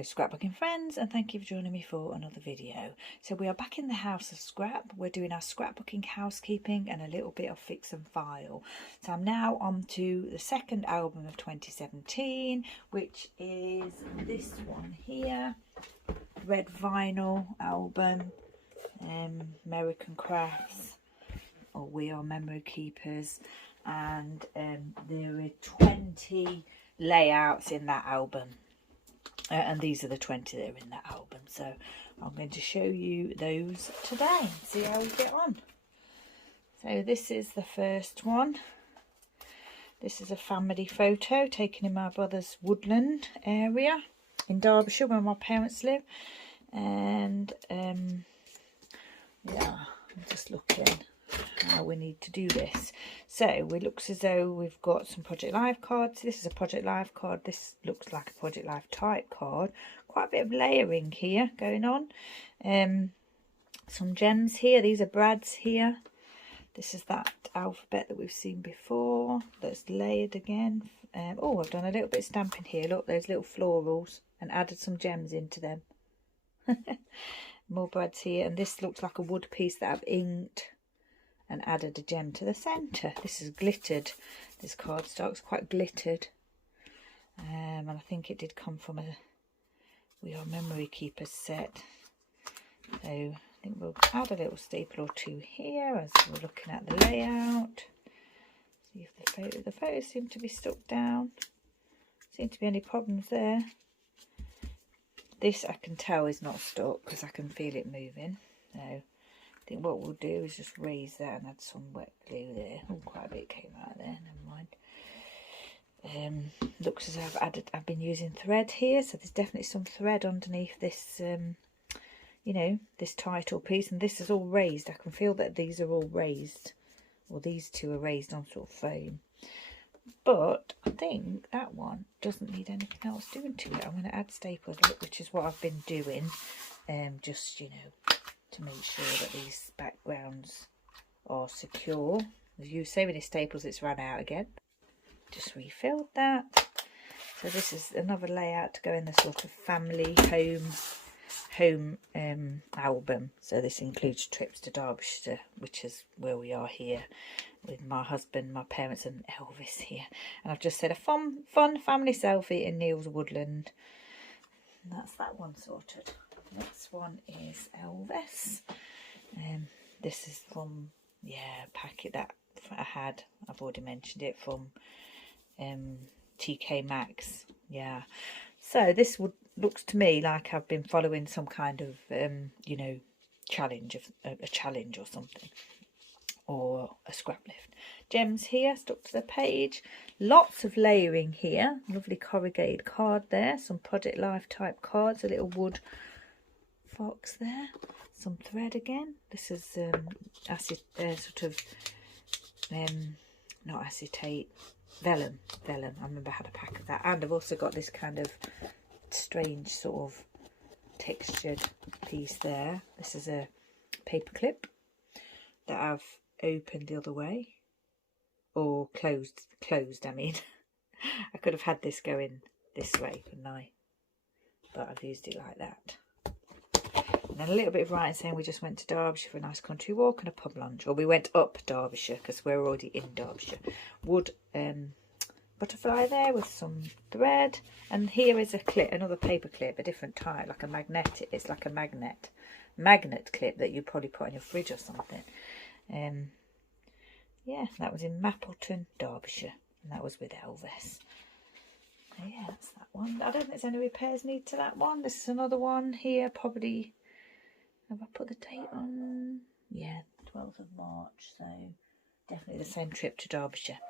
Hello scrapbooking friends, and thank you for joining me for another video. So we are back in the house of scrap. We're doing our scrapbooking, housekeeping and a little bit of fix and file. So I'm now on to the second album of 2017, which is this one here, red vinyl album, American Crafts, or We Are Memory Keepers, and there are 20 layouts in that album. And these are the 20 that are in that album, so I'm going to show you those today, see how we get on. So this is the first one. This is a family photo taken in my brother's woodland area in Derbyshire where my parents live. And yeah, I'm just looking how we need to do this. So it looks as though we've got some Project Life cards. This is a Project Life card. This looks like a Project Life type card. Quite a bit of layering here going on. Some gems here. These are Brad's here. This is that alphabet that we've seen before that's layered again. Oh, I've done a little bit of stamping here. Look, those little florals, and added some gems into them. More Brad's here, and this looks like a wood piece that I've inked and added a gem to the centre. This is glittered. This cardstock's quite glittered. And I think it did come from a We Are Memory Keepers set. So I think we'll add a little staple or two here as we're looking at the layout. See if the photos seem to be stuck down. Seem to be any problems there. This I can tell is not stuck because I can feel it moving. So I think what we'll do is just raise that and add some wet glue there. Oh, quite a bit came out there, never mind. Looks as though I've been using thread here, so there's definitely some thread underneath this, you know, this title piece, and this is all raised. I can feel that these are all raised, or these two are raised on sort of foam. But I think that one doesn't need anything else doing to it. I'm going to add staples, which is what I've been doing, just, you know, to make sure that these backgrounds are secure. As you so many staples, it's run out again. Just refilled that. So this is another layout to go in the sort of family home album. So this includes trips to Derbyshire, which is where we are here with my husband, my parents and Elvis here. And I've just said a fun family selfie in Neil's woodland. And that's that one sorted. Next one is Elvis. This is from, yeah, a packet that I had. I've already mentioned it, from TK Maxx. Yeah. So this looks to me like I've been following some kind of, you know, challenge, a challenge or something, or a scrap lift. Gems here stuck to the page. Lots of layering here. Lovely corrugated card there. Some Project Life type cards. A little wood fox there. Some thread again. This is not acetate, vellum. I remember I had a pack of that, and I've also got this kind of strange sort of textured piece there. This is a paper clip that I've opened the other way, or closed I mean. I could have had this going this way, couldn't I? But I've used it like that. And then a little bit of writing saying we just went to Derbyshire for a nice country walk and a pub lunch. Or we went up Derbyshire because we're already in Derbyshire. Wood butterfly there with some thread. And here is a clip, another paper clip, a different type, like a magnet. It's like a magnet clip that you probably put in your fridge or something. Yeah, that was in Mappleton, Derbyshire. And that was with Elvis. So yeah, that's that one. I don't think there's any repairs needed to that one. This is another one here, probably. Have I put the date on? Yeah, 12th of March. So definitely the same trip to Derbyshire.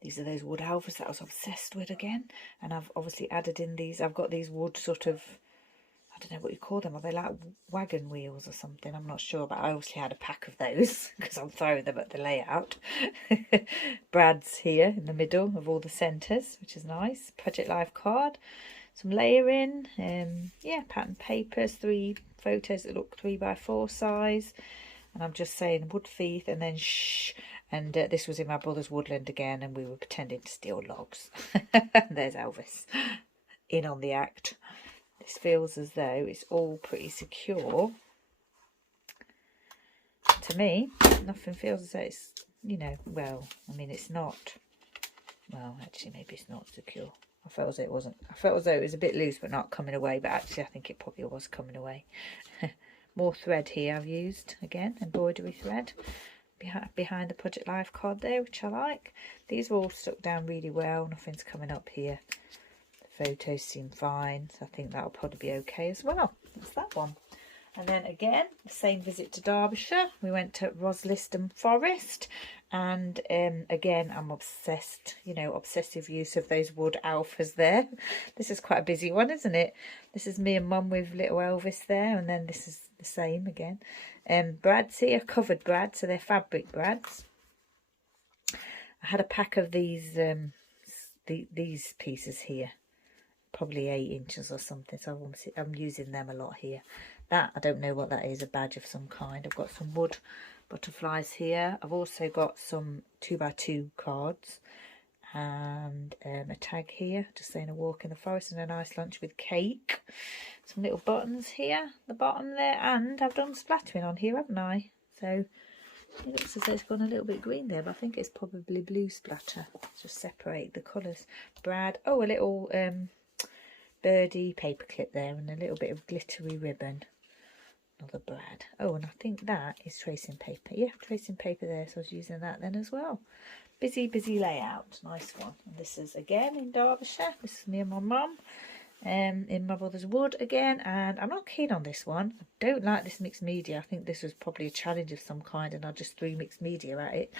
These are those wood alphas that I was obsessed with again. And I've obviously added in these. I've got these wood sort of, I don't know what you call them. Are they like wagon wheels or something? I'm not sure. But I obviously had a pack of those because I'm throwing them at the layout. Brad's here in the middle of all the centres, which is nice. Project Life card. Some layering. Yeah, pattern papers. 3 photos that look 3x4 size. And I'm just saying wood feet and then shh. And this was in my brother's woodland again, and we were pretending to steal logs. There's Elvis. in on the act. This feels as though it's all pretty secure. To me, nothing feels as though it's, you know, well, I mean, it's not, well, actually, maybe it's not secure. I felt as though it wasn't. I felt as though it was a bit loose, but not coming away, but actually, I think it probably was coming away. More thread here I've used, again, embroidery thread behind the Project Life card there, which I like. These are all stuck down really well, nothing's coming up here. The photos seem fine, so I think that'll probably be okay as well. That's that one. And then again, the same visit to Derbyshire. We went to Rosliston Forest, and again, I'm obsessed, you know, obsessive use of those wood alphas there. This is quite a busy one, isn't it? This is me and Mum with little Elvis there, and then this is the same again. Brads here, covered brads, so they're fabric brads. I had a pack of these pieces here, probably 8 inches or something, so I'm using them a lot here. That, I don't know what that is, a badge of some kind. I've got some wood butterflies here. I've also got some 2x2 cards and a tag here, just saying a walk in the forest and a nice lunch with cake. Some little buttons here, the bottom there, and I've done splattering on here, haven't I? So it looks as though it's gone a little bit green there, but I think it's probably blue splatter. Just separate the colours. Brad, oh, a little birdie paperclip there and a little bit of glittery ribbon. Another brad. Oh, and I think that is tracing paper. Yeah, tracing paper there, so I was using that then as well. Busy layout. Nice one. And this is again in Derbyshire. This is me and my mum. In my brother's wood again, and I'm not keen on this one. I don't like this mixed media. I think this was probably a challenge of some kind, and I just threw mixed media at it.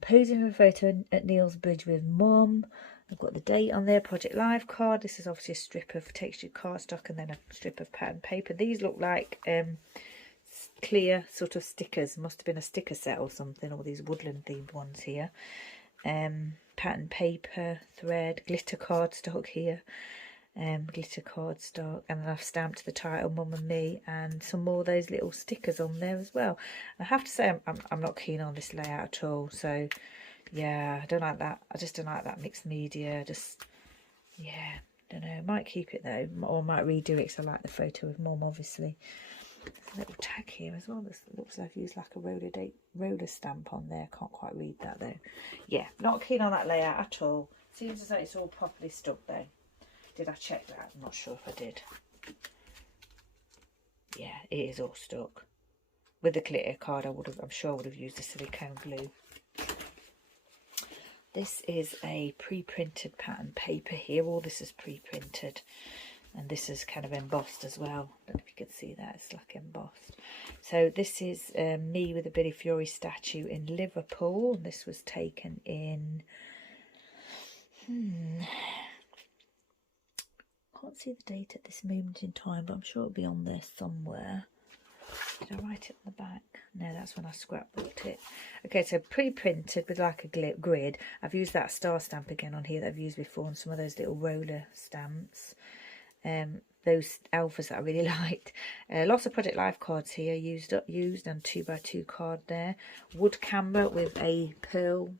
Posing for a photo at Neil's Bridge with Mum. I've got the date on there, Project Live card. This is obviously a strip of textured cardstock and then a strip of pattern paper. These look like clear sort of stickers. Must have been a sticker set or something, all these woodland themed ones here. Pattern paper, thread, glitter cardstock here. Glitter cardstock, and then I've stamped the title Mum and Me and some more of those little stickers on there as well. I have to say I'm not keen on this layout at all, so yeah, I don't like that. I just don't like that mixed media. Just, yeah, don't know. Might keep it though, or might redo it because I like the photo of Mum, obviously. There's a little tag here as well. This looks like I've used like a roller stamp on there. Can't quite read that though. Yeah, not keen on that layout at all. Seems as though it's all properly stuck though. Did I check that? I'm not sure if I did. Yeah, it is all stuck. With the glitter card, I'm sure I would have used a silicone glue. This is a pre-printed pattern paper here. All this is pre-printed. And this is kind of embossed as well. I don't know if you can see that. It's like embossed. So this is me with a Billy Fury statue in Liverpool. This was taken in... can't see the date at this moment in time, but I'm sure it'll be on there somewhere. Did I write it on the back? No, that's when I scrapbooked it. Okay, so pre-printed with like a grid. I've used that star stamp again on here that I've used before, and some of those little roller stamps. Those alphas that I really liked. Lots of Project Life cards here used, and 2x2 card there. Wood camera with a pearl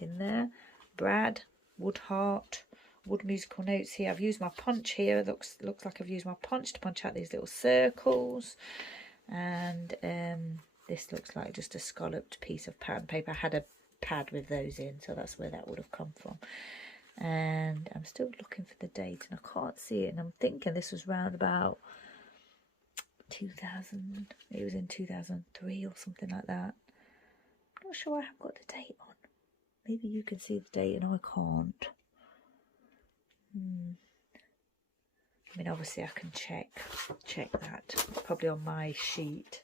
in there. Brad, wood heart. Wood musical notes here. I've used my punch here. Looks like I've used my punch to punch out these little circles. And this looks like just a scalloped piece of pattern paper. I had a pad with those in, so that's where that would have come from. And I'm still looking for the date and I can't see it. And I'm thinking this was round about 2000. It was in 2003 or something like that. I'm not sure I have got the date on. Maybe you can see the date and I can't. I mean, obviously I can check that. It's probably on my sheet.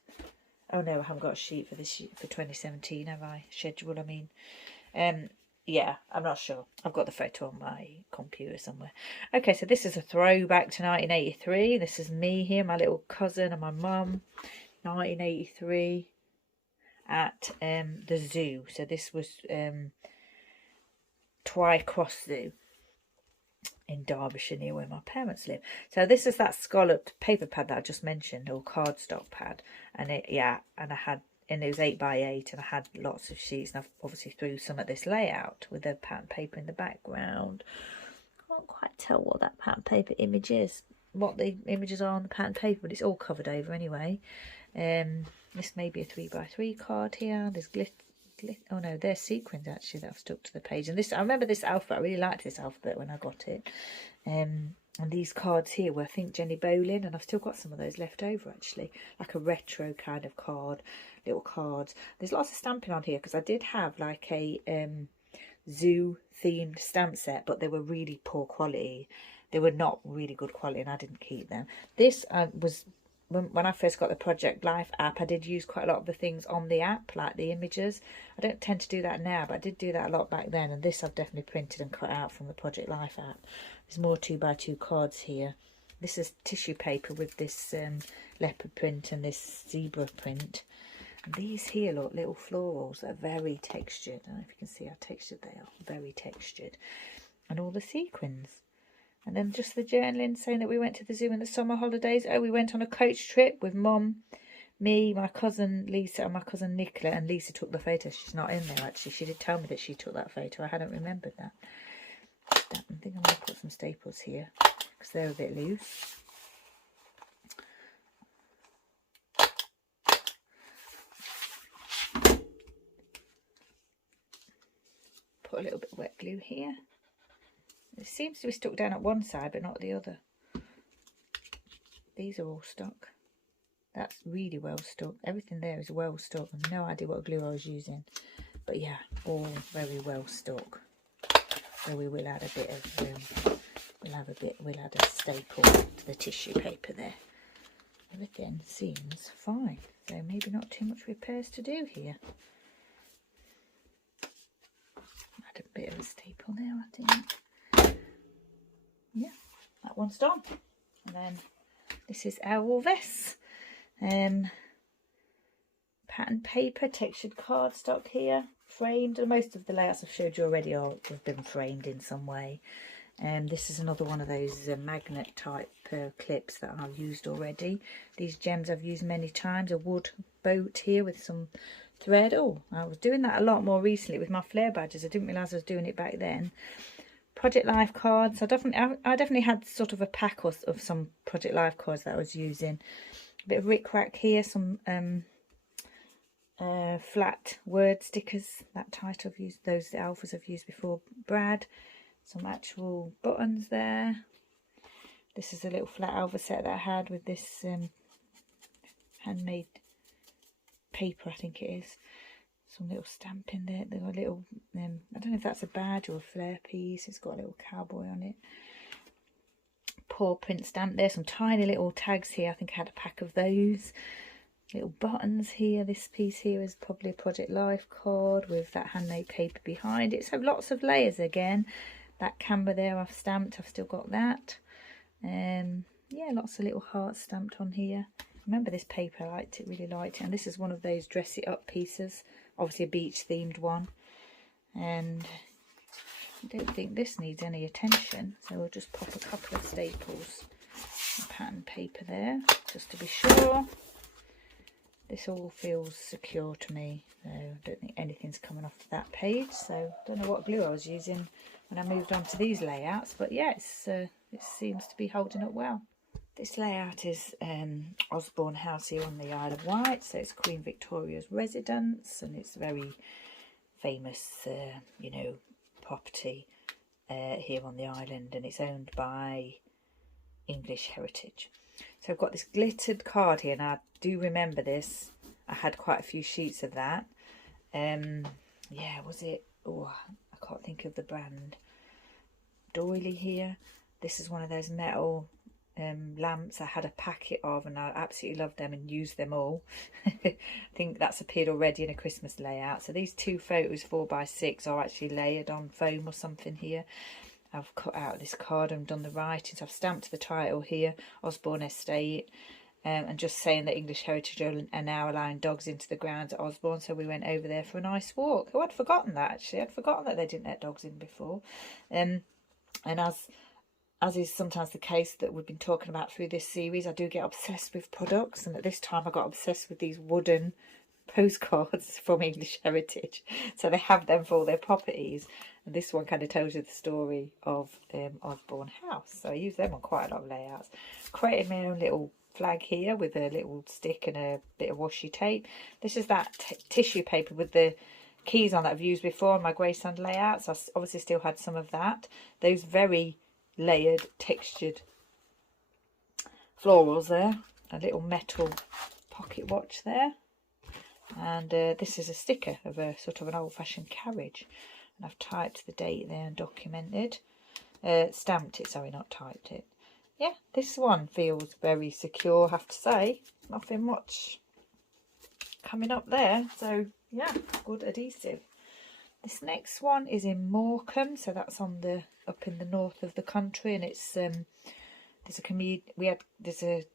Oh no, I haven't got a sheet for this for 2017, have I? Schedule, I mean. Yeah, I'm not sure. I've got the photo on my computer somewhere. Okay, so this is a throwback to 1983. This is me here, my little cousin and my mum. 1983 at the zoo. So this was Twycross Zoo in Derbyshire, near where my parents live. So this is that scalloped paper pad that I just mentioned, or cardstock pad, and it was 8x8, and I had lots of sheets, and I've obviously threw some at this layout with the pattern paper in the background. can't quite tell what that pattern paper image is, what the images are on the pattern paper, but it's all covered over anyway. This may be a 3x3 card here. There's oh no, there's sequins actually that I've stuck to the page. And this, I remember this alphabet. I really liked this alphabet when I got it. And these cards here were, I think, Jenny Bolin, and I've still got some of those left over actually, like a retro kind of card, little cards. There's lots of stamping on here because I did have like a zoo themed stamp set, but they were really poor quality. They were not really good quality, and I didn't keep them. This was when I first got the Project Life app. I did use quite a lot of the things on the app, like the images. I don't tend to do that now, but I did do that a lot back then, and this I've definitely printed and cut out from the Project Life app. There's more 2x2 cards here. This is tissue paper with this leopard print and this zebra print. And these here, look, little florals that are very textured. I don't know if you can see how textured they are. Very textured. And all the sequins. And then just the journaling saying that we went to the zoo in the summer holidays. Oh, we went on a coach trip with Mum, me, my cousin Lisa and my cousin Nicola. And Lisa took the photo. She's not in there actually. She did tell me that she took that photo. I hadn't remembered that. I think I'm going to put some staples here because they're a bit loose. Put a little bit of wet glue here. It seems to be stuck down at one side but not the other. These are all stuck. That's really well stuck. Everything there is well stuck. I have no idea what glue I was using. But yeah, all very well stuck. So we will add a bit of we'll add a staple to the tissue paper there. Everything seems fine. So maybe not too much repairs to do here. Add a bit of a staple there, I think. Yeah, that one's done. And then this is our vest. Pattern paper, textured cardstock here, framed. And most of the layouts I've showed you already have been framed in some way. This is another one of those magnet type clips that I've used already. These gems I've used many times. A wood boat here with some thread. Oh, I was doing that a lot more recently with my flare badges. I didn't realise I was doing it back then. Project Life cards. I definitely had sort of a pack of some Project Life cards that I was using. A bit of rickrack here, some flat word stickers. That type I've used, those alphas I've used before. Brad. Some actual buttons there. This is a little flat alpha set that I had with this handmade paper, I think it is. Some little stamping there. They've got a little, I don't know if that's a badge or a flare piece. It's got a little cowboy on it. Paw print stamp there. Some tiny little tags here. I think I had a pack of those. Little buttons here. This piece here is probably a Project Life card with that handmade paper behind it. So lots of layers again. That camber there I've stamped. I've still got that. Yeah, lots of little hearts stamped on here. Remember this paper, I liked it, really liked it. And this is one of those dress it up pieces. Obviously a beach themed one. And I don't think this needs any attention. So we'll just pop a couple of staples and pattern paper there, just to be sure. This all feels secure to me. So I don't think anything's coming off that page. So I don't know what glue I was using when I moved on to these layouts. But yeah, it seems to be holding up well. This layout is Osborne House here on the Isle of Wight, so it's Queen Victoria's residence, and it's a very famous, you know, property here on the island, and it's owned by English Heritage. So I've got this glittered card here, and I do remember this. I had quite a few sheets of that. Yeah, was it? Oh, I can't think of the brand. Doily here. This is one of those metal lamps I had a packet of, and I absolutely loved them and used them all. I think that's appeared already in a Christmas layout. So these two photos 4x6 are actually layered on foam or something here. I've cut out this card and done the writings. I've stamped the title here, Osborne Estate, and just saying that English Heritage are now allowing dogs into the grounds at Osborne. So we went over there for a nice walk. Oh, I'd forgotten that actually. I'd forgotten that they didn't let dogs in before. And as is sometimes the case that we've been talking about through this series, I do get obsessed with products, and at this time I got obsessed with these wooden postcards from English Heritage, so they have them for all their properties. And this one kind of tells you the story of Osborne House, so I use them on quite a lot of layouts. Created my own little flag here with a little stick and a bit of washi tape. This is that tissue paper with the keys on that I've used before on my grey sand layouts. I obviously still had some of that. Those very layered, textured florals there. A little metal pocket watch there. And this is a sticker of a sort of an old-fashioned carriage. And I've typed the date there and documented. Stamped it, sorry, not typed it. Yeah, this one feels very secure, I have to say. Nothing much coming up there. So, yeah, good adhesive. This next one is in Morecambe, so that's on the up in the north of the country, and it's there's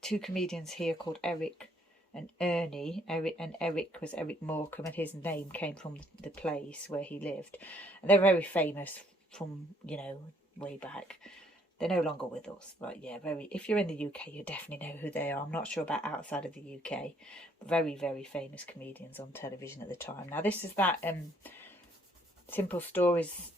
two comedians here called Eric and Ernie. Eric was Eric Morecambe, and his name came from the place where he lived. And they're very famous from, you know, way back. They're no longer with us, but yeah, if you're in the UK, you definitely know who they are. I'm not sure about outside of the UK. Very, very famous comedians on television at the time. Now, this is that Simple Stories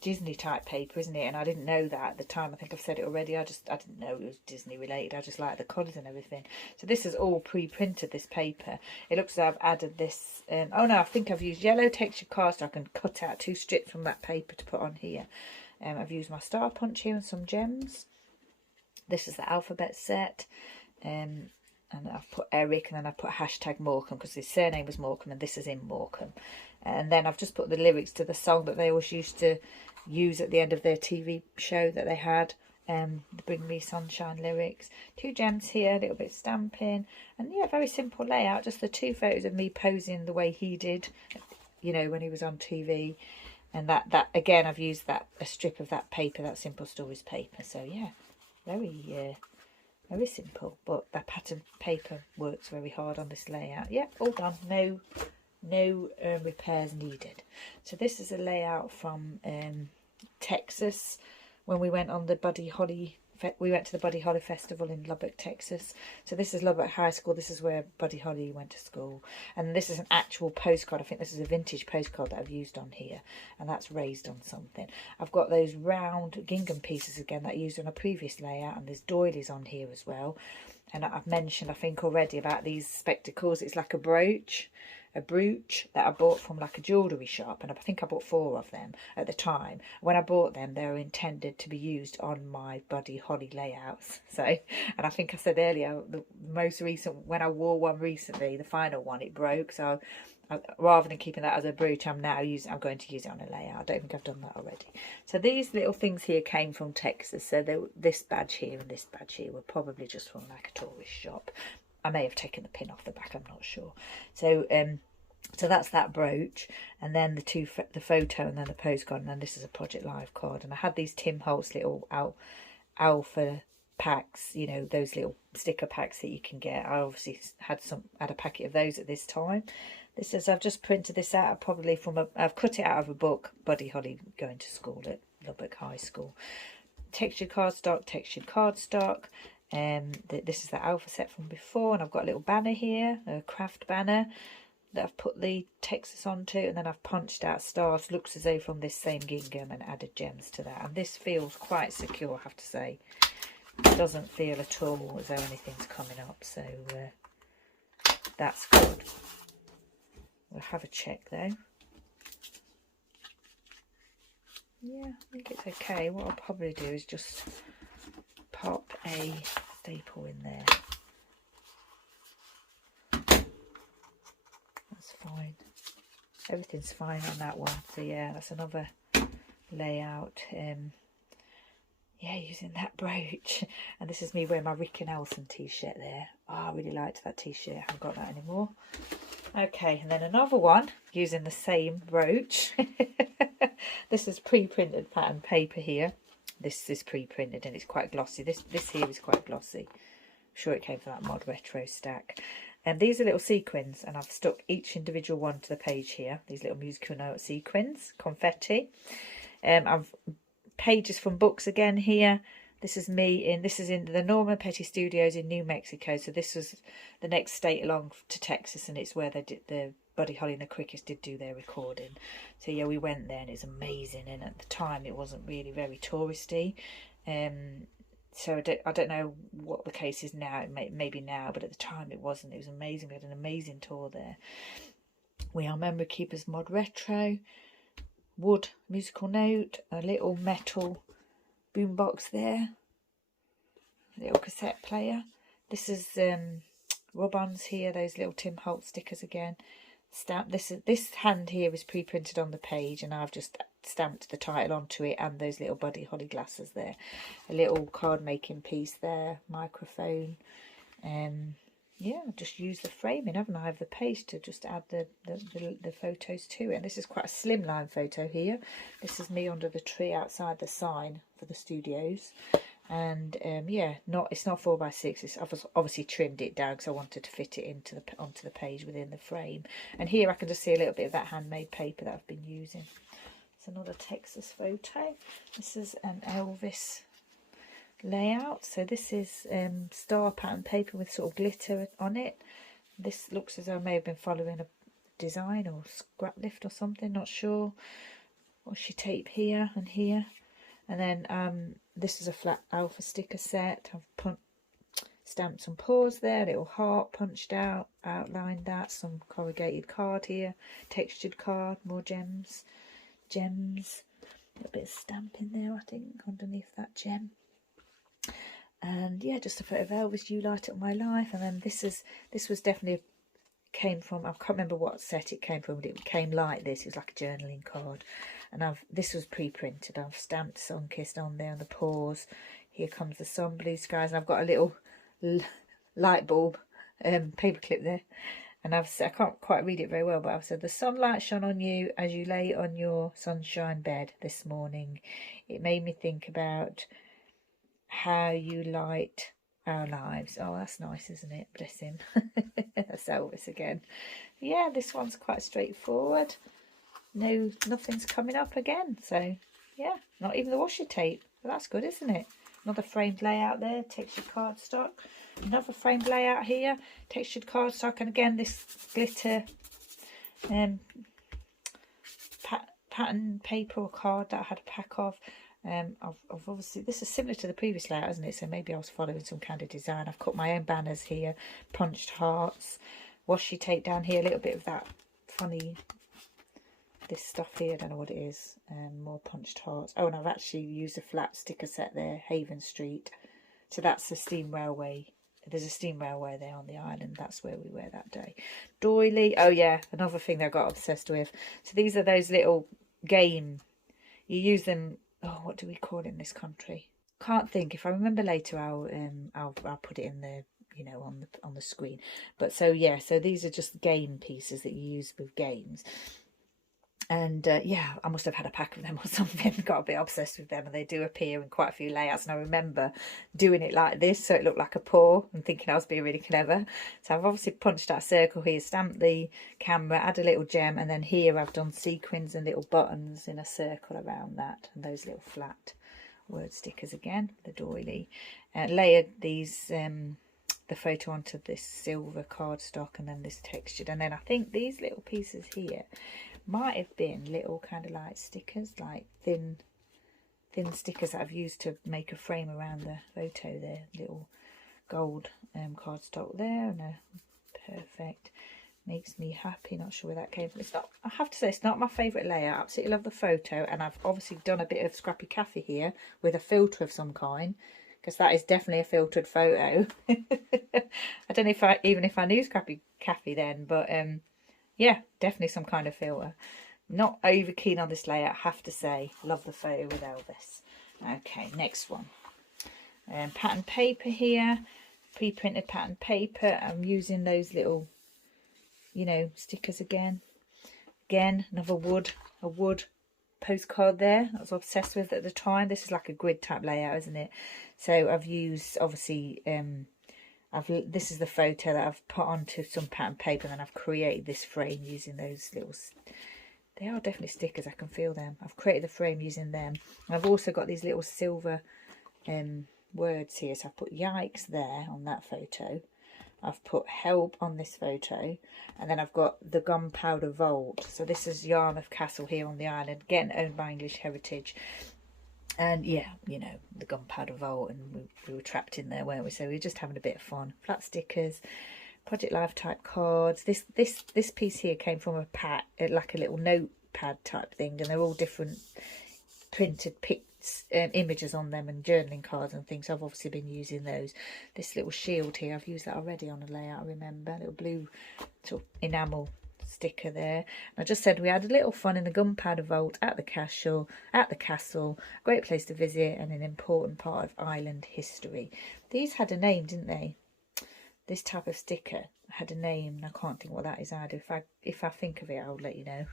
Disney type paper, isn't it? And I didn't know that at the time. I think I've said it already. I didn't know it was Disney related. I just like the colours and everything. So this is all pre-printed, this paper. It looks like I've added this. Oh no, I think I've used yellow textured cardstock and cut out 2 strips from that paper to put on here. I've used my star punch here and some gems. This is the alphabet set. And I've put Eric, and then I put hashtag Morecambe because his surname was Morecambe and this is in Morecambe. And then I've just put the lyrics to the song that they always used to use at the end of their TV show that they had. The Bring Me Sunshine lyrics. 2 gems here, a little bit of stamping. And yeah, very simple layout. Just the 2 photos of me posing the way he did, you know, when he was on TV. And that again, I've used a strip of that paper, that Simple Stories paper. So yeah, very simple. But that pattern paper works very hard on this layout. Yeah, all done. No repairs needed. So this is a layout from Texas when we went on the Buddy Holly. We went to the Buddy Holly Festival in Lubbock, Texas. So this is Lubbock High School. This is where Buddy Holly went to school. And this is an actual postcard. I think this is a vintage postcard that I've used on here. And that's raised on something. I've got those round gingham pieces again that I used on a previous layout. And there's doilies on here as well. And I've mentioned, I think already, about these spectacles. It's like a brooch that I bought from like a jewellery shop, and I think I bought 4 of them at the time. When I bought them, they were intended to be used on my Buddy Holly layouts. So, and I think I said earlier, the most recent, when I wore one recently, the final one, it broke. So rather than keeping that as a brooch, I'm going to use it on a layout. I don't think I've done that already. So these little things here came from Texas. So this badge here and this badge here were probably just from like a tourist shop. I may have taken the pin off the back, I'm not sure. So so that's that brooch, and then the photo, and then the postcard, and then this is a Project Live card. And I had these Tim Holtz little alpha packs, you know, those little sticker packs that you can get. I obviously had a packet of those at this time. This is, I've just printed this out probably I've cut it out of a book, Buddy Holly Going to School at Lubbock High School. Textured cardstock. This is the alpha set from before, and I've got a little banner here, a craft banner that I've put the Texas onto, and then I've punched out stars, looks as though from this same gingham, and added gems to that. And this feels quite secure, I have to say. It doesn't feel at all as though anything's coming up, so that's good. We'll have a check though. Yeah, I think it's okay. What I'll probably do is just pop a staple in there. That's fine. Everything's fine on that one. So yeah, that's another layout. Yeah, using that brooch. And this is me wearing my Rick and Elson t-shirt there. Oh, I really liked that t-shirt. I haven't got that anymore. Okay, and then another one using the same brooch. This is pre-printed pattern paper here. This is pre-printed and it's quite glossy. This here is quite glossy. I'm sure it came from that Mod Retro stack. And these are little sequins, and I've stuck each individual one to the page here. These little musical note sequins, confetti. I've pages from books again here. This is me this is in the Norman Petty Studios in New Mexico. So this was the next state along to Texas, and it's where they did the Buddy Holly and the Crickets did do their recording. So yeah, we went there and it's amazing. And at the time, it wasn't really very touristy. So I don't know what the case is now. Maybe now, but at the time it wasn't. It was amazing. We had an amazing tour there. We are Memory Keepers Mod Retro. Wood musical note. A little metal boombox there. A little cassette player. This is rub-ons here. Those little Tim Holt stickers again. Stamp. This hand here is pre-printed on the page, and I've just stamped the title onto it, and those little Buddy Holly glasses there. A little card making piece there. Microphone. Yeah, I've just used the framing, haven't I, of the page to just add the photos to it. And this is quite a slimline photo here. This is me under the tree outside the sign for the studios. And yeah, it's not 4x6. I've obviously trimmed it down because I wanted to fit it onto the page within the frame. And here I can just see a little bit of that handmade paper that I've been using. It's another Texas photo. This is an Elvis layout. So this is star pattern paper with sort of glitter on it. This looks as though I may have been following a design or scrap lift or something, not sure. Washi tape here and here. And then this is a flat alpha sticker set. I've stamped some paws there, little heart punched out, outlined that, some corrugated card here, textured card, more gems, a little bit of stamping there, I think, underneath that gem. And yeah, just a photo of Elvis, You Light Up My Life. And then this was definitely came from, I can't remember what set it came from, but it came like this. It was like a journaling card. And this was pre-printed. I've stamped Sunkissed on there and the paws. Here comes the sun, blue skies, and I've got a little light bulb paperclip there. And I can't quite read it very well, but I've said, the sunlight shone on you as you lay on your sunshine bed this morning. It made me think about how you light our lives. Oh, that's nice, isn't it? Bless him. That's Elvis again. Yeah, this one's quite straightforward. No, nothing's coming up again. So yeah, not even the washi tape. Well, that's good, isn't it? Another framed layout there, textured cardstock. Another framed layout here, textured cardstock, and again this glitter pattern paper or card that I had a pack of. I've obviously, this is similar to the previous layout, isn't it? So maybe I was following some kind of design. I've cut my own banners here, punched hearts, washi tape down here, a little bit of that funny, this stuff here, I don't know what it is, more punched hearts. Oh, and I've actually used a flat sticker set there, Haven Street. So that's the steam railway. There's a steam railway there on the island. That's where we were that day. Doily. Oh yeah, another thing that I got obsessed with. So these are those little game, you use them. Oh, what do we call it in this country? Can't think. If I remember later, I'll put it in the, you know, on the screen. But so yeah, so these are just game pieces that you use with games. And yeah, I must have had a pack of them or something. Got a bit obsessed with them, and they do appear in quite a few layouts. And I remember doing it like this, so it looked like a paw, and thinking I was being really clever. So I've obviously punched that circle here, stamped the camera, add a little gem, and then here I've done sequins and little buttons in a circle around that, and those little flat word stickers again, the doily. Layered these the photo onto this silver cardstock, and then this textured, and then I think these little pieces here might have been little kind of like stickers, like thin stickers that I've used to make a frame around the photo there. Little gold cardstock there, and a perfect, makes me happy. Not sure where that came from. It's not, I have to say, it's not my favourite layout. I absolutely love the photo, and I've obviously done a bit of Scrappy Cafe here with a filter of some kind, because that is definitely a filtered photo. I don't know if I knew Scrappy Cafe then, but yeah, definitely some kind of filter. Not over keen on this layout, I have to say. Love the photo with Elvis. Okay, next one. Pattern paper here. Pre-printed pattern paper. I'm using those little, you know, stickers again. Again, another a wood postcard there. I was obsessed with at the time. This is like a grid type layout, isn't it? So I've used, obviously, this is the photo that I've put onto some pattern paper, and then I've created this frame using those little, they are definitely stickers, I can feel them. I've created the frame using them. And I've also got these little silver words here. So I've put yikes there on that photo. I've put help on this photo, and then I've got the Gunpowder Vault. So this is Yarmouth Castle here on the island, again owned by English Heritage. And yeah, you know, the Gunpowder Vault, and we were trapped in there, weren't we? So we were just having a bit of fun. Flat stickers, Project Life type cards. This piece here came from a pack, like a little notepad type thing, and they're all different printed images on them and journaling cards and things. I've obviously been using those. This little shield here, I've used that already on a layout, I remember. A little blue sort of enamel sticker there. And I just said we had a little fun in the Gunpowder Vault at the castle. Great place to visit and an important part of island history. These had a name, didn't they? This type of sticker had a name, and I can't think what that is either. If I think of it, I'll let you know.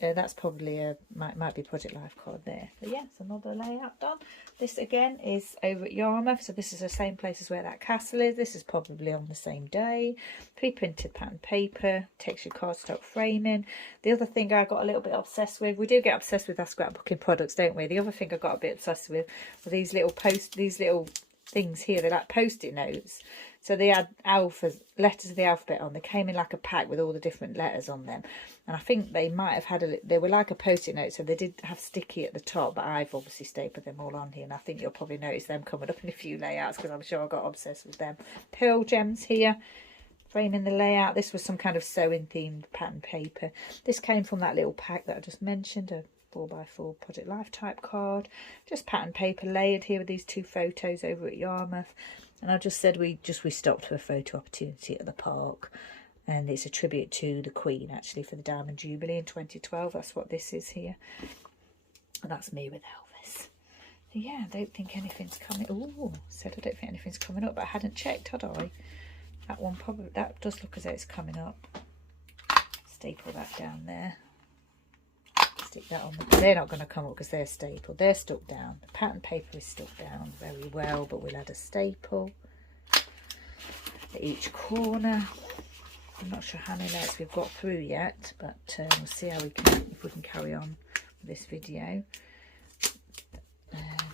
That's probably might be Project Life card there. But yeah, it's another layout done. This again is over at Yarmouth, so this is the same place as where that castle is. This is probably on the same day. Pre-printed pattern paper, texture cardstock framing. The other thing I got a little bit obsessed with, we do get obsessed with our scrapbooking products, don't we? The other thing I got a bit obsessed with were these little things here. They're like post-it notes. So they had letters of the alphabet on. They came in like a pack with all the different letters on them. And I think they might have had they were like a post-it note, so they did have sticky at the top, but I've obviously stapled them all on here, and I think you'll probably notice them coming up in a few layouts because I'm sure I got obsessed with them. Pearl gems here, framing the layout. This was some kind of sewing themed pattern paper. This came from that little pack that I just mentioned, a 4x4 Project Life type card. Just pattern paper layered here with these two photos over at Yarmouth. And I just said we stopped for a photo opportunity at the park, and it's a tribute to the Queen actually for the Diamond Jubilee in 2012. That's what this is here, and that's me with Elvis. So yeah, I don't think anything's coming. Oh, said I don't think anything's coming up, but I hadn't checked, had I? That one probably, that does look as though it's coming up. Staple that down there. Stick that on. They're not going to come up because they're stapled. They're stuck down. The pattern paper is stuck down very well, but we'll add a staple at each corner. I'm not sure how many layers we've got through yet, but we'll see how if we can carry on with this video.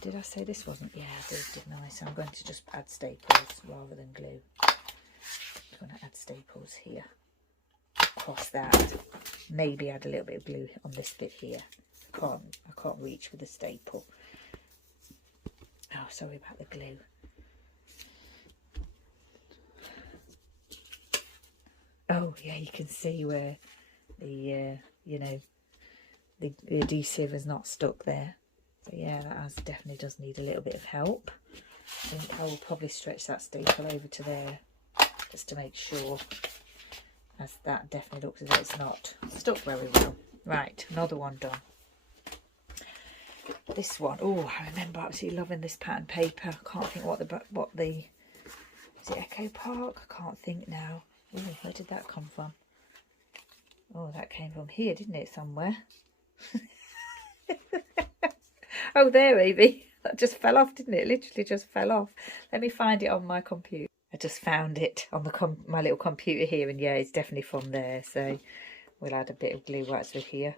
Did I say this wasn't? Yeah, I did, didn't I? So I'm going to just add staples rather than glue. I'm going to add staples here. Across that, maybe add a little bit of glue on this bit here. I can't reach with a staple. Oh, sorry about the glue. Oh yeah, you can see where the the adhesive is not stuck there. So yeah, that definitely does need a little bit of help. I think I will probably stretch that staple over to there just to make sure, as that definitely looks as though it's not stuck very well. Right, another one done. This one, oh, I remember absolutely loving this pattern paper. I can't think what the is it Echo Park? I can't think now. Oh, where did that come from? Oh, that came from here, didn't it, somewhere? Oh, there, Evie. That just fell off, didn't it? Literally just fell off. Let me find it on my computer. I just found it on my little computer here, and yeah, it's definitely from there. So we'll add a bit of glue right through here,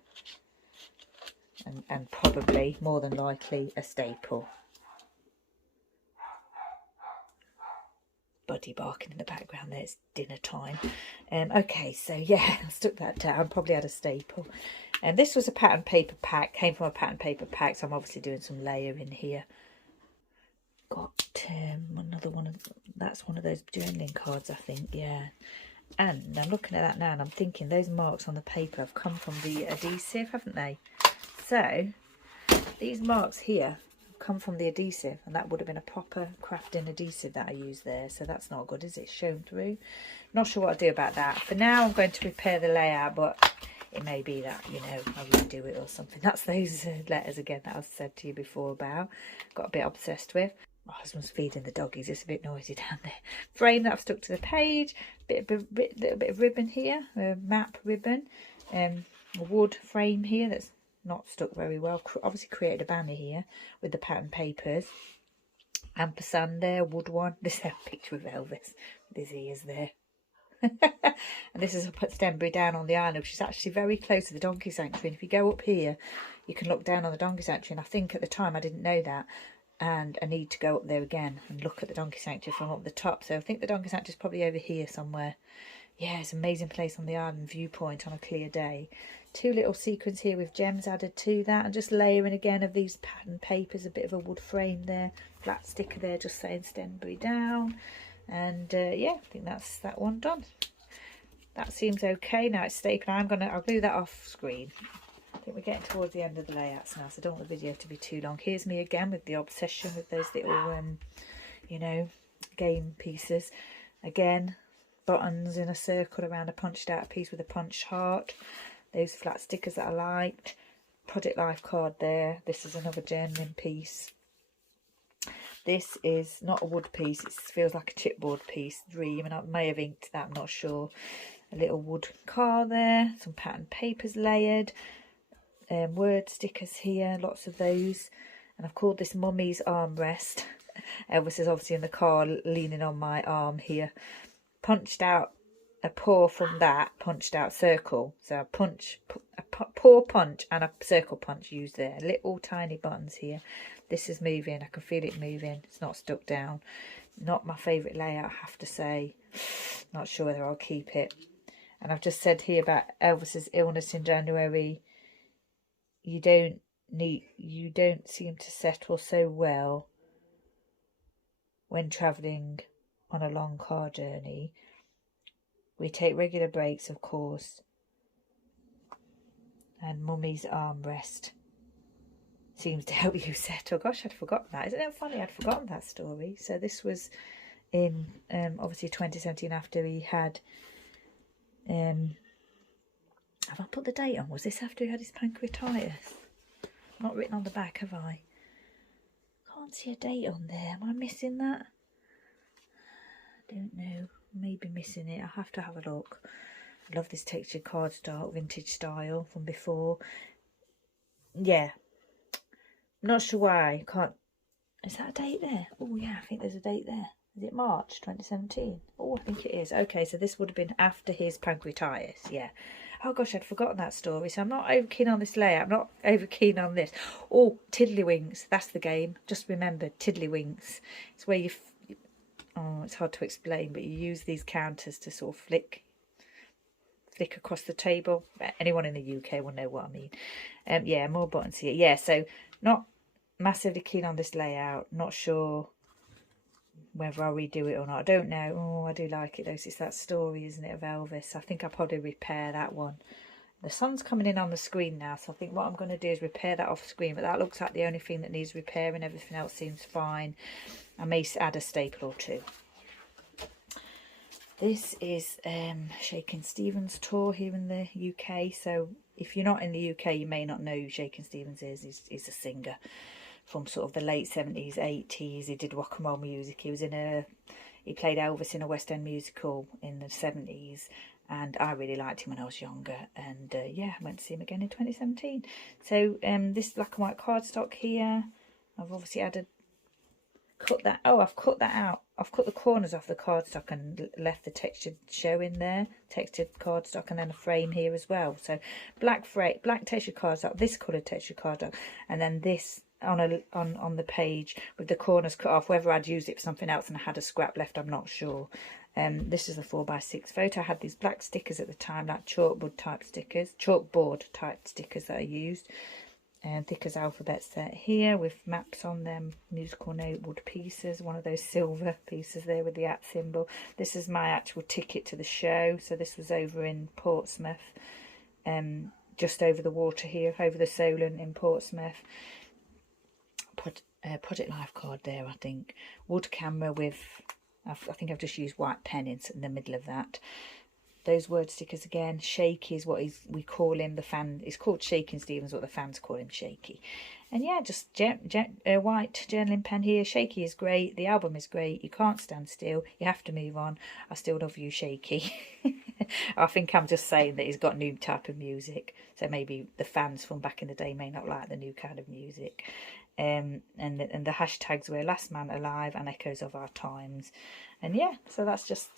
and probably, more than likely, a staple. Buddy barking in the background there. It's dinner time. Okay, so yeah, I stuck that down. Probably add a staple. And this was a pattern paper pack. Came from a pattern paper pack, so I'm obviously doing some layering here. Got another one of, that's one of those journaling cards, I think, yeah. And I'm looking at that now and I'm thinking those marks on the paper have come from the adhesive, haven't they? So these marks here have come from the adhesive, and that would have been a proper crafting adhesive that I used there. So that's not good, is it? Shown through. Not sure what I'll do about that. For now I'm going to prepare the layout, but it may be that, you know, I redo it or something. That's those letters again that I've said to you before about. Got a bit obsessed with. My husband's feeding the doggies. It's a bit noisy down there. Frame that I've stuck to the page. Little bit of ribbon here, a map ribbon. A wood frame here that's not stuck very well. Obviously created a banner here with the pattern papers. Ampersand there, wood one. This is a picture of Elvis with his ears there. And this is up at Stenbury down on the island, which is actually very close to the donkey sanctuary. And if you go up here, you can look down on the donkey sanctuary. And I think at the time I didn't know that. and I need to go up there again and look at the donkey sanctuary from up the top. So I think the donkey sanctuary is probably over here somewhere. Yeah, it's an amazing place on the island viewpoint on a clear day. 2 little sequins here with gems added to that, and just layering again of these pattern papers, a bit of a wood frame there, flat sticker there just saying Stenbury down. And yeah, I think that's that one done. That seems okay. Now it's stapling. I'll glue that off screen. I think we're getting towards the end of the layouts now, so I don't want the video to be too long. Here's me again with the obsession with those little you know, game pieces. Again, buttons in a circle around a punched out piece with a punched heart. Those flat stickers that I liked. Project Life card there. This is another journaling piece. This is not a wood piece. It feels like a chipboard piece. Dream, and I may have inked that, I'm not sure. A little wood car there. Some pattern papers layered. Word stickers here. Lots of those. And I've called this Mummy's armrest. Elvis is obviously in the car leaning on my arm here. Punched out a paw from that, punched out circle. So a paw punch and a circle punch used there. Little tiny buttons here. This is moving. I can feel it moving. It's not stuck down. Not my favourite layout, I have to say. Not sure whether I'll keep it. And I've just said here about Elvis's illness in January. You don't seem to settle so well when travelling on a long car journey. We take regular breaks, of course. And Mummy's armrest seems to help you settle. Gosh, I'd forgotten that. Isn't it funny? I'd forgotten that story. So this was in obviously 2017 after he had have I put the date on? Was this after he had his pancreatitis? Not written on the back, have I? Can't see a date on there. Am I missing that? Don't know. Maybe missing it. I'll have to have a look. I love this textured cardstock, vintage style from before. Yeah. I'm not sure why. Can't. Is that a date there? Oh yeah, I think there's a date there. Is it March 2017? Oh, I think it is. Okay, so this would have been after his pancreatitis. Yeah. Oh gosh, I'd forgotten that story. So I'm not over keen on this layout. I'm not over keen on this. Oh, Tiddlywinks. That's the game. Just remember, Tiddlywinks. It's where you... Oh, it's hard to explain, but you use these counters to sort of flick across the table. Anyone in the UK will know what I mean. Yeah, more buttons here. Yeah, so not massively keen on this layout. Not sure whether I'll redo it or not. I don't know. Oh, I do like it though. It's that story, isn't it, of Elvis. I think I'll probably repair that one. The sun's coming in on the screen now, so I think what I'm going to do is repair that off screen. But that looks like the only thing that needs repairing. Everything else seems fine. I may add a staple or two. This is Shakin' Stevens tour here in the UK. So if you're not in the UK, you may not know who Shakin' Stevens is. He's a singer from sort of the late 70s, 80s. He did rock and roll music. He played Elvis in a West End musical in the 70s. And I really liked him when I was younger. And yeah, I went to see him again in 2017. So this black and white cardstock here. I've obviously I've cut that out. I've cut the corners off the cardstock and left the textured show in there. Textured cardstock, and then a frame here as well. So black textured cardstock, this coloured textured cardstock, and then this on the page with the corners cut off. Whether I'd used it for something else and I had a scrap left, I'm not sure. This is a 4x6 photo. I had these black stickers at the time, like chalkboard type stickers that I used. And thick as alphabet set here with maps on them, musical note wood pieces, one of those silver pieces there with the @ symbol. This is my actual ticket to the show. So this was over in Portsmouth, just over the water here, over the Solent in Portsmouth. Project Life card there, I think. Wood camera with, I think I've just used white pen in the middle of that. Those word stickers again. Shaky is what we call him. The fan is called Shakin' Stevens, what the fans call him, Shaky. And yeah, just white journaling pen here. Shaky is great. The album is great. You can't stand still. You have to move on. I still love you, Shaky. I think I'm just saying that he's got new type of music. So maybe the fans from back in the day may not like the new kind of music. And the hashtags were Last Man Alive and Echoes of Our Times. And yeah, so that's just...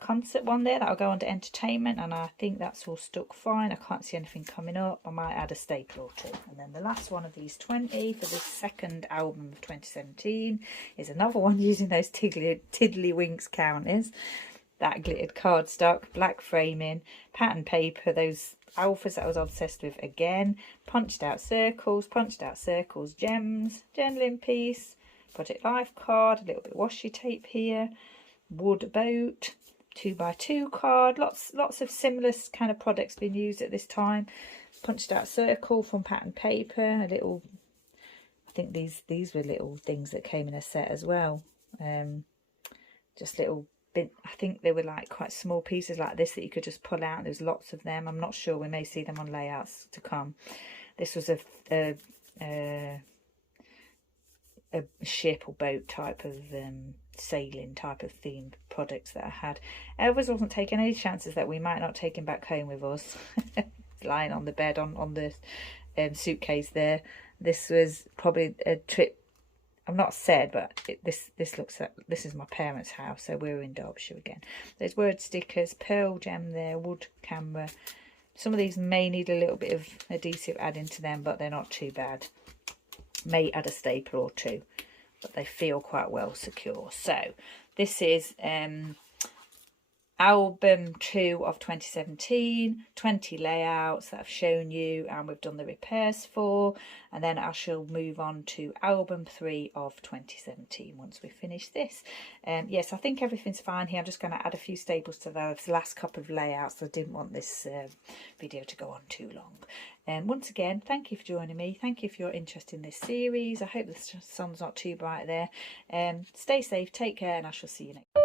concert one there that'll go under entertainment, and I think that's all stuck fine. I can't see anything coming up. I might add a staple or two. And then the last one of these 20 for this second album of 2017 is another one using those Tiddlywinks counters. That glittered cardstock, black framing, pattern paper, those alphas that I was obsessed with again, punched out circles, gems, journaling piece, Project Life card, a little bit washi tape here, wood boat, 2x2 card, lots of similar kind of products being used at this time. Punched out circle from pattern paper, a little, I think these were little things that came in a set as well. Just little bit, I think they were like quite small pieces like this that you could just pull out. There's lots of them. I'm not sure, we may see them on layouts to come. This was a ship or boat type of sailing type of themed products that I had. Elvis wasn't taking any chances that we might not take him back home with us. Lying on the bed on the suitcase there. This was probably a trip. I've not said, but this is my parents' house, so we're in Derbyshire again. There's word stickers, pearl gem there, wood camera. Some of these may need a little bit of adhesive adding to them, but they're not too bad. May add a staple or two, but they feel quite well secure. So this is album 2 of 2017, 20 layouts that I've shown you and we've done the repairs for, and then I shall move on to album 3 of 2017 once we finish this. Yes, I think everything's fine here. I'm just going to add a few staples to those last couple of layouts. I didn't want this video to go on too long. Once again, thank you for joining me. Thank you for your interest in this series. I hope the sun's not too bright there. Stay safe, take care, and I shall see you next time.